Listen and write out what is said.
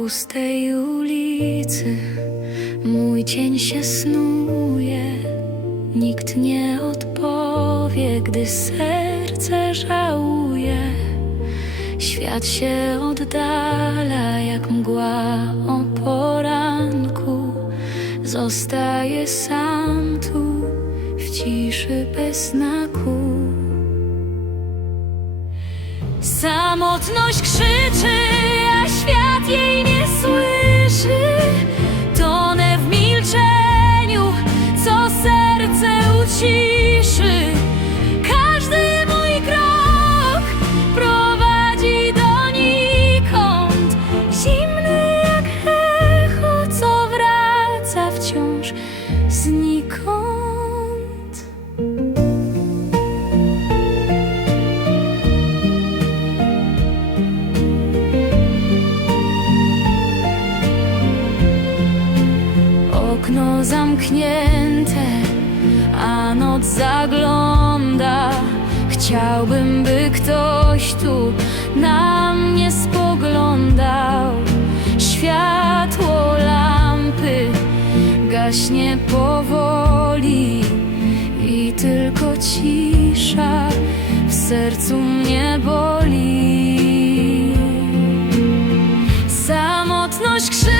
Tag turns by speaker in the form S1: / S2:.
S1: pustej ulicy mój cień się snuje. Nikt nie odpowie, gdy serce żałuje. Świat się oddala jak mgła o poranku. Zostaje sam tu w ciszy bez znaku. Samotność krzyczy, a świat jej nie uciszy. Każdy mój krok prowadzi donikąd. Zimny jak echo, co wraca wciąż znikąd. Okno zamknięte, a noc zagląda. Chciałbym, by ktoś tu na mnie spoglądał. Światło lampy gaśnie powoli i tylko cisza w sercu mnie boli. Samotność krzyczy,